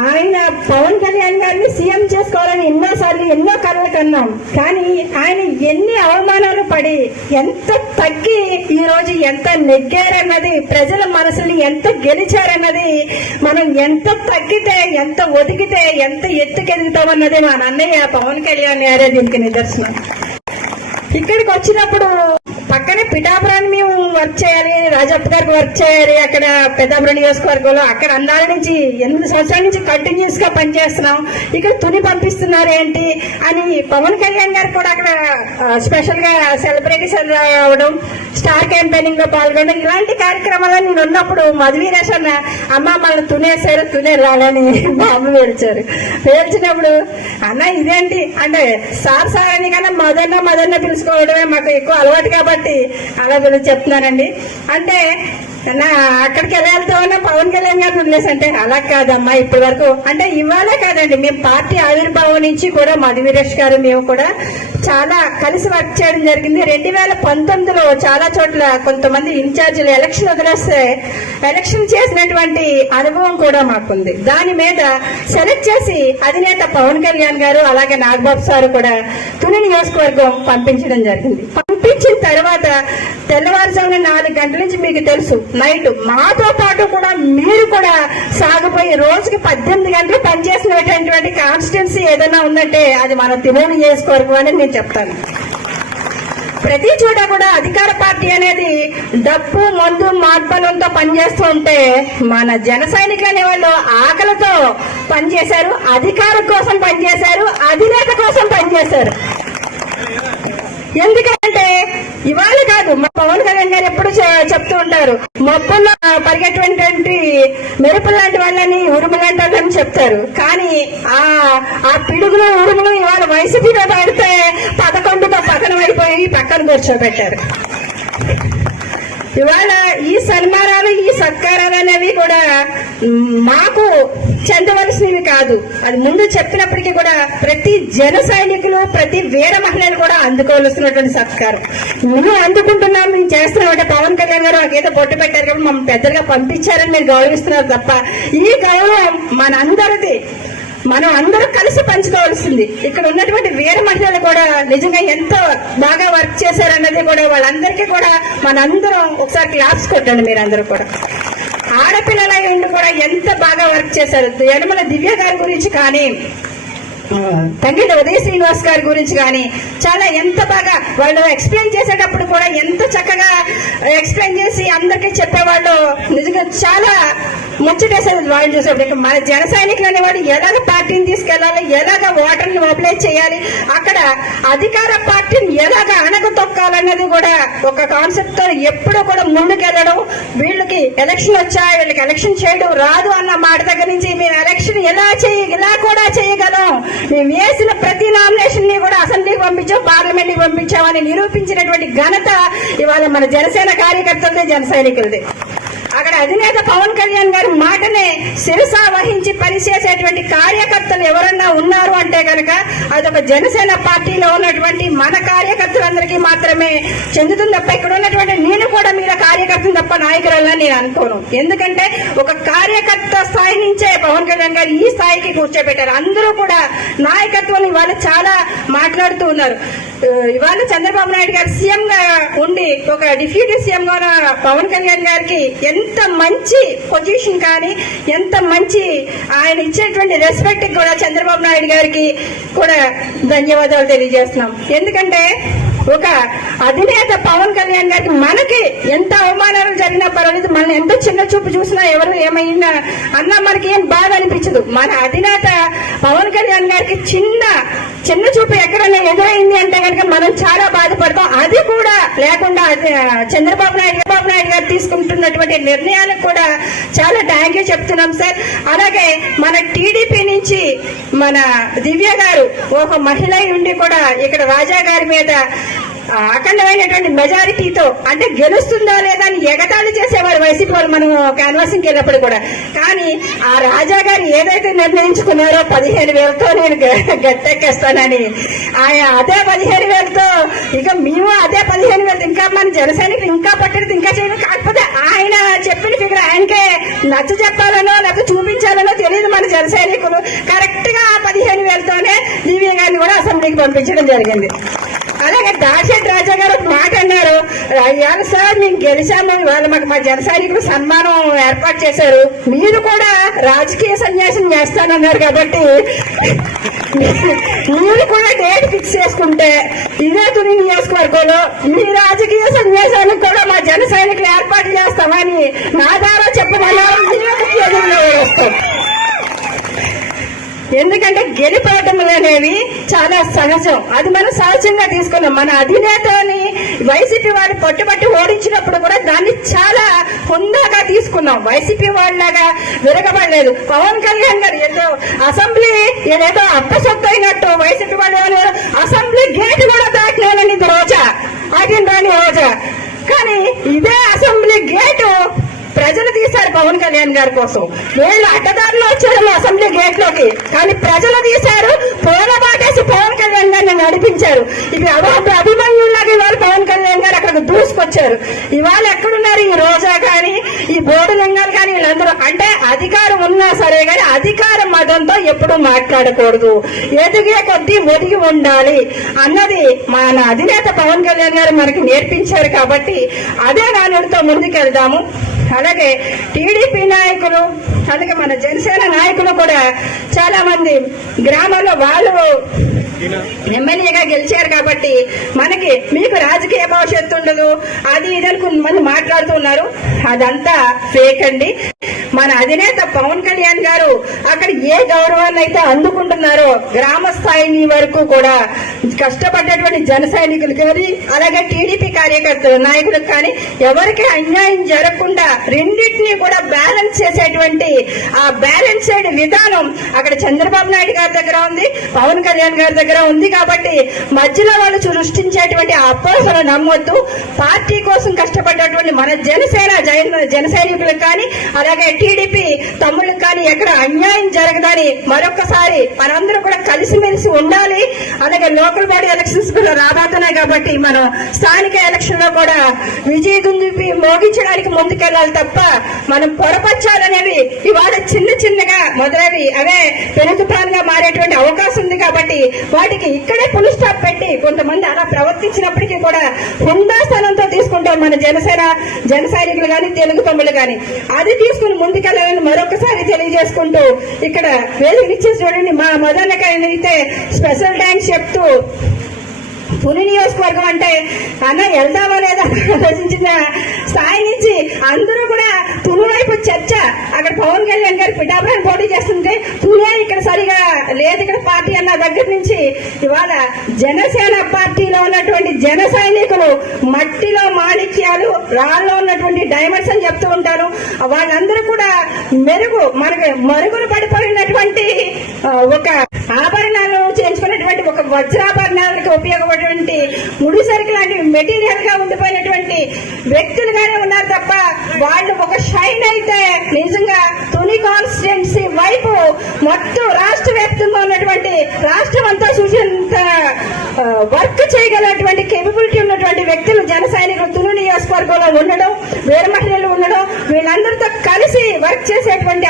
ఆయన పవన్ కళ్యాణ్ గారిని సీఎం చేసుకోవాలని ఎన్నోసార్లు ఎన్నో కలలు కన్నాం. కానీ ఆయన ఎన్ని అవమానాలు పడి ఎంత తగ్గి ఈ రోజు ఎంత నెగ్గారన్నది, ప్రజల మనసుని ఎంత గెలిచారన్నది, మనం ఎంత తగ్గితే ఎంత ఒదిగితే ఎంత ఎత్తుకెదుగుతామన్నది మా అన్నయ్య పవన్ కళ్యాణ్ గారే దీనికి నిదర్శనం. ఇక్కడికి వచ్చినప్పుడు పక్కనే పిఠాపురాన్ని మేము వర్క్ చేయాలి, రాజప్ప గారికి వర్క్ చేయాలి, అక్కడ పెద్దాపురం నియోజకవర్గంలో అక్కడ అందాల నుంచి 8 సంవత్సరాల నుంచి కంటిన్యూస్ గా పనిచేస్తున్నాం, ఇక్కడ తుని పంపిస్తున్నారు ఏంటి అని పవన్ కళ్యాణ్ గారు కూడా అక్కడ స్పెషల్ గా సెలబ్రిటీస్ రావడం, స్టార్ క్యాంపెయినింగ్ లో పాల్గొనడం, ఇలాంటి కార్యక్రమాలు నేను ఉన్నప్పుడు మధువీరేష్ అన్న అమ్మ మనల్ని తునేశారు, తునే రాలని బాబు పేల్చినప్పుడు అన్న ఇదేంటి అంటే సార్ అని కన్నా మదన్న పిలుచుకోవడమే మాకు ఎక్కువ అలవాటు కాబట్టి అలా చెప్తున్నానండి. అంటే అక్కడికి ఎలా వెళ్తామన్నా పవన్ కళ్యాణ్ గారిని వదిలేసి అంటే అలా కాదమ్మా ఇప్పటి వరకు అంటే ఇవాళే కాదండి, మేము పార్టీ ఆవిర్భావం నుంచి కూడా మధువీరేష్ గారు మేము కూడా చాలా కలిసి వర్క్ చేయడం జరిగింది. 2019లో చాలా చోట్ల కొంతమంది ఇన్ఛార్జీలు ఎలక్షన్ వదిలేస్తే ఎలక్షన్ చేసినటువంటి అనుభవం కూడా మాకుంది. దాని మీద సెలెక్ట్ చేసి అధినేత పవన్ కళ్యాణ్ గారు అలాగే నాగబాబు సార్ కూడా తుని నియోజకవర్గం పంపించడం జరిగింది. పంపించిన తర్వాత తెల్లవారుజామున 4 గంటల నుంచి మీకు తెలుసు నైట్ మాతో పాటు కూడా మీరు కూడా సాగిపోయి రోజుకి 18 గంటలు పనిచేసినటువంటి కాన్స్టిట్యున్సీ ఏదైనా ఉందంటే అది మన తుని నియోజకవర్గం అని నేను చెప్తాను. ప్రతి చోట కూడా అధికార పార్టీ అనేది డబ్బు మందు మార్పలంతో పనిచేస్తూ ఉంటే మన జన సైనికులు అనే వాళ్ళు ఆకలితో పనిచేశారు, అధికారం కోసం పనిచేశారు, అధినేత కోసం పనిచేశారు. ఎందుకంటే ఇవాళ కాదు, మా పవన్ కళ్యాణ్ గారు ఎప్పుడు చెప్తూ ఉంటారు, మొప్పల్లో పరిగెటువంటి మెరుపులు లాంటి వాళ్ళని ఉరుములు లాంటి వాళ్ళని చెప్తారు. కానీ ఆ పిడుగులు ఉరుములు ఇవాళ వైసీపీలో పడితే 11తో పతనం అయిపోయి పక్కన కూర్చోబెట్టారు. ఇవాళ ఈ సన్మానాలు ఈ సత్కారాలు అనేవి కూడా మాకు చెందవలసినవి కాదు. అది ముందు చెప్పినప్పటికీ కూడా ప్రతి జన సైనికులు ప్రతి వీర మహిళలు కూడా అందుకోవాల్సినటువంటి సత్కారం మేము అందుకుంటున్నాం, మేము చేస్తున్నాం. అంటే పవన్ కళ్యాణ్ గారు ఏదో బొట్టు పెట్టారు కాబట్టి మమ్మల్ని పెద్దగా పంపించారని మీరు గౌరవిస్తున్నారు తప్ప ఈ గౌరవం మనందరిది, మనం అందరూ కలిసి పంచుకోవాల్సింది. ఇక్కడ ఉన్నటువంటి వీర మహిళలు కూడా నిజంగా ఎంతో బాగా వర్క్ చేశారన్నది కూడా వాళ్ళందరికీ కూడా మనందరం ఒకసారి క్లాప్స్ కొట్టండి. మీరందరూ కూడా ఆడపిల్లల ఉండి కూడా ఎంత బాగా వర్క్ చేశారు. యనమల దివ్య గారి గురించి కానీ, తంగిడి ఉదయ శ్రీనివాస్ గారి గురించి కానీ చాలా ఎంత బాగా వాళ్ళు ఎక్స్ప్లెయిన్ చేసేటప్పుడు కూడా ఎంత చక్కగా ఎక్స్ప్లెయిన్ చేసి అందరికీ చెప్పేవాళ్ళు. నిజంగా చాలా ముచ్చటేసేది వాళ్ళు చూసేప్పుడు. మన జన సైనికులు అనేవాడు ఎలాగ పార్టీని తీసుకెళ్లాలి, ఎలాగ ఓటర్ని మొబిలైజ్ చేయాలి, అక్కడ అధికార పార్టీని ఎలాగ అణగతొక్కాలన్నది కూడా ఒక కాన్సెప్ట్ తో ఎప్పుడూ కూడా ముందుకెళ్లడం. వీళ్ళకి ఎలక్షన్ వచ్చా వీళ్ళకి ఎలక్షన్ చేయడం రాదు అన్న మాట దగ్గర నుంచి మేము ఎలక్షన్ ఇలా కూడా చేయగలం, మేము వేసిన ప్రతి నామినేషన్ ని కూడా అసెంబ్లీకి పంపించాం, పార్లమెంట్ కి పంపించామని నిరూపించినటువంటి ఘనత ఇవాళ మన జనసేన కార్యకర్తలదే, జన సైనికులదే. అక్కడ అధినేత పవన్ కళ్యాణ్ గారి మాటనే శిరసా వహించి పనిచేసేటువంటి కార్యకర్తలు ఎవరన్నా ఉన్నారు అంటే కనుక అదొక జనసేన పార్టీలో ఉన్నటువంటి మన కార్యకర్తలందరికీ మాత్రమే చెందుతుంది తప్ప ఇక్కడ ఉన్నటువంటి నేను కూడా మీరు కార్యకర్తలు తప్ప నాయకురాలని నేను అనుకోను. ఎందుకంటే ఒక కార్యకర్త స్థాయి నుంచే పవన్ కళ్యాణ్ గారు ఈ స్థాయికి కూర్చోబెట్టారు. అందరూ కూడా నాయకత్వం ఇవాళ చాలా మాట్లాడుతూ ఉన్నారు. ఇవాళ చంద్రబాబు నాయుడు గారు సీఎం గా ఉండి ఒక డిప్యూటీ సీఎం గా పవన్ కళ్యాణ్ గారికి ఎంత మంచి పొజిషన్ కానీ ఎంత మంచి ఆయన ఇచ్చేటువంటి రెస్పెక్ట్ కూడా చంద్రబాబు నాయుడు గారికి కూడా ధన్యవాదాలు తెలియజేస్తున్నాం. ఎందుకంటే ఒక అధినేత పవన్ కళ్యాణ్ గారికి మనకి ఎంత అవమానాలు జరిగినా పర్వాలేదు, మనం ఎంత చిన్న చూపు చూసినా ఎవరు ఏమైనా అన్నా మనకి ఏం బాధ అనిపించదు. మన అధినేత పవన్ కళ్యాణ్ గారికి చిన్న చూపు ఎక్కడైనా ఎదురైంది అంటే కనుక మనం చాలా బాధపడతాం. అది కూడా లేకుండా చంద్రబాబు నాయుడు గారు తీసుకుంటున్నటువంటి నిర్ణయాలకు కూడా చాలా థ్యాంక్ యూ చెప్తున్నాం సార్. అలాగే మన టీడీపీ నుంచి మన దివ్య గారు ఒక మహిళ ఉండి కూడా ఇక్కడ రాజా గారి మీద అఖండమైనటువంటి మెజారిటీతో అంటే గెలుస్తుందా లేదా అని ఎగతాళి చేసేవారు వైసీపీ వాళ్ళు మనం క్యాన్వాసింగ్కి వెళ్ళినప్పుడు కూడా. కానీ ఆ రాజా గారు ఏదైతే నిర్ణయించుకున్నారో 15,000తో నేను గట్టెక్కేస్తానని, ఆయన అదే 15,000తో ఇక మేము అదే 15,000 ఇంకా మన జనసైనికులు ఇంకా పట్టేది ఇంకా చేయడం. కాకపోతే ఆయన చెప్పిన ఫిగర్ ఆయనకే నచ్చ చెప్పాలనో లేకపోతే చూపించాలనో తెలియదు మన జనసైనికులు. కరెక్ట్ గా ఆ 15,000తోనే దివ్య గారిని కూడా అసెంబ్లీకి పంపించడం జరిగింది. అలాగే దాశెట్టి రాజా గారు ఒక మాట అన్నారు, అయ్యాను సార్ మేము గెలిచాము, వాళ్ళు మాకు మా జన సైనికులు సన్మానం ఏర్పాటు చేశారు, మీరు కూడా రాజకీయ సన్యాసం చేస్తానన్నారు కాబట్టి మీరు కూడా డేట్ ఫిక్స్ చేసుకుంటే ఇదే తుని నియోజకవర్గంలో మీ రాజకీయ సన్యాసానికి కూడా మా జన సైనికులు ఏర్పాటు చేస్తామని నా ద్వారా చెప్పమన్నారు. వస్తాం ఎందుకంటే గెలిపోవటం అనేవి చాలా సహజం, అది మనం సహజంగా తీసుకున్నాం. మన అధినేతని వైసీపీ వాళ్ళు పట్టుబట్టి ఓడించినప్పుడు కూడా దాన్ని చాలా హుందాగా తీసుకున్నాం. వైసీపీ వాళ్ళలాగా విరగబడలేదు. పవన్ కళ్యాణ్ గారు ఏదో అసెంబ్లీ ఏదేదో అప్పసొత్తైనట్టు వైసీపీ వాళ్ళు అసెంబ్లీ గేట్ కూడా దాటలేనండి ఇది రోజా ఆగిన రోజా. కానీ ఇదే అసెంబ్లీ గేటు ప్రజలు తీశారు పవన్ కళ్యాణ్ గారి కోసం. వీళ్ళు అడ్డదారులు వచ్చారు అసెంబ్లీ గేట్ లోకి, కానీ ప్రజలు తీశారు, పోలబాటేసి పవన్ కళ్యాణ్ గారిని నడిపించారు. ఇవి అభిమన్యుల్లాగా ఇవాళ పవన్ కళ్యాణ్ గారు అక్కడికి దూసుకొచ్చారు. ఇవాళ ఎక్కడున్నారు ఈ రోజా కానీ ఈ బోర్డు లింగాలు కానీ వీళ్ళందరూ. అంటే అధికారం ఉన్నా సరే కానీ అధికార మదంతో ఎప్పుడూ మాట్లాడకూడదు, ఎదిగే కొద్దీ ఒదిగి ఉండాలి అన్నది మన అధినేత పవన్ కళ్యాణ్ గారు మనకి నేర్పించారు. కాబట్టి అదే నానుడితో ముందుకెళ్దాము. అలాగే టీడీపీ నాయకులు అలాగే మన జనసేన నాయకులు కూడా చాలా మంది గ్రామాల్లో వాళ్ళు ఎమ్మెల్యేగా గెలిచారు కాబట్టి మనకి మీకు రాజకీయ భవిష్యత్తు ఉండదు అది ఇదని కొంతమంది మాట్లాడుతున్నారు. అదంతా ఫేక్ అండి. మన అధినేత పవన్ కళ్యాణ్ గారు అక్కడ ఏ గౌరవాన్ని అయితే అందుకుంటున్నారో గ్రామ స్థాయి వరకు కూడా కష్టపడ్డటువంటి జన సైనికులు కానీ అలాగే టీడీపీ కార్యకర్తలు నాయకులకు కానీ ఎవరికి అన్యాయం జరగకుండా రెండింటినీ కూడా బ్యాలెన్స్ చేసేటువంటి ఆ బ్యాలెన్స్డ్ విధానం అక్కడ చంద్రబాబు నాయుడు గారి దగ్గర ఉంది, పవన్ కళ్యాణ్ గారి దగ్గర ఉంది. కాబట్టి మధ్యలో వాళ్ళు సృష్టించేటువంటి ఆ అపోహలు నమ్మొద్దు. పార్టీ కోసం కష్టపడ్డటువంటి మన జన సైనికులకు కానీ అలాగే టీడీపీ తమ్ముళ్ళకి కానీ ఎక్కడ అన్యాయం జరగదని మరొకసారి మనందరూ కూడా కలిసిమెలిసి ఉండాలి. అలాగే లోకల్ బాడీ ఎలక్షన్స్ కూడా రాబోతున్నాయి కాబట్టి మనం స్థానిక ఎలక్షన్ లో కూడా విజయ దుందుపి మోగించడానికి ముందుకెళ్లాలి తప్ప మనం పొరపచ్చాలనేవి ఇవాళ చిన్నగా మొదలవి అవే పెనుతుపాలుగా మారేటువంటి అవకాశం ఉంది. కాబట్టి వాటికి ఇక్కడే ఫుల్ స్టాప్ పెట్టి కొంతమంది అలా ప్రవర్తించినప్పటికీ కూడా హుందా స్థానంతో తీసుకుంటాం మన జన సైనికులు కానీ తెలుగు తమ్ముళ్ళు కానీ. అది తీసుకుని ముందుకెళ్ళాలని మరొకసారి తెలియజేసుకుంటూ ఇక్కడ వేదికనిచ్చేసి చూడండి మా మదనకైతే స్పెషల్ థ్యాంక్స్ చెప్తూ పులి నియోజకవర్గం అంటే అన్న వెళ్దామా లేదా ఆలోచించిన స్థాయి నుంచి అందరూ కూడా తుని వైపు చర్చ. అక్కడ పవన్ కళ్యాణ్ గారు పిఠాపురం పోటీ చేస్తుంటే తునే ఇక్కడ సరిగా లేదు ఇక్కడ పార్టీ అన్న దగ్గర నుంచి ఇవాళ జనసేన పార్టీలో ఉన్నటువంటి జన సైనికులు మట్టిలో మాణిక్యాలు రాళ్ళలో ఉన్నటువంటి డైమండ్స్ అని చెప్తూ ఉంటారు. వాళ్ళందరూ కూడా మనకు మరుగులు పడిపోయినటువంటి ఒక ఆభరణాలు చేయించుకున్నటువంటి ఒక వజ్రాభరణాలకు ఉపయోగపడేటువంటి ముడిసరికి లాంటి మెటీరియల్ గా ఉండిపోయినటువంటి వ్యక్తులుగానే ఉన్నారు తప్ప వాళ్ళు ఒక షైన్ అయితే నిజంగా తుని కాన్స్టిట్యున్సీ వైపు మొత్తం రాష్ట్ర వ్యాప్తంగా ఉన్నటువంటి రాష్ట్రం అంతా సూచనంత వర్క్ చేయగలటువంటి కేపబిలిటీ ఉన్నటువంటి వ్యక్తులు జన సైనికులు తుని నియోజకవర్గంలో ఉండడం, వేరే మహిళలు ఉండడం, వీళ్ళందరితో కలిసి వర్క్ చేసేటువంటి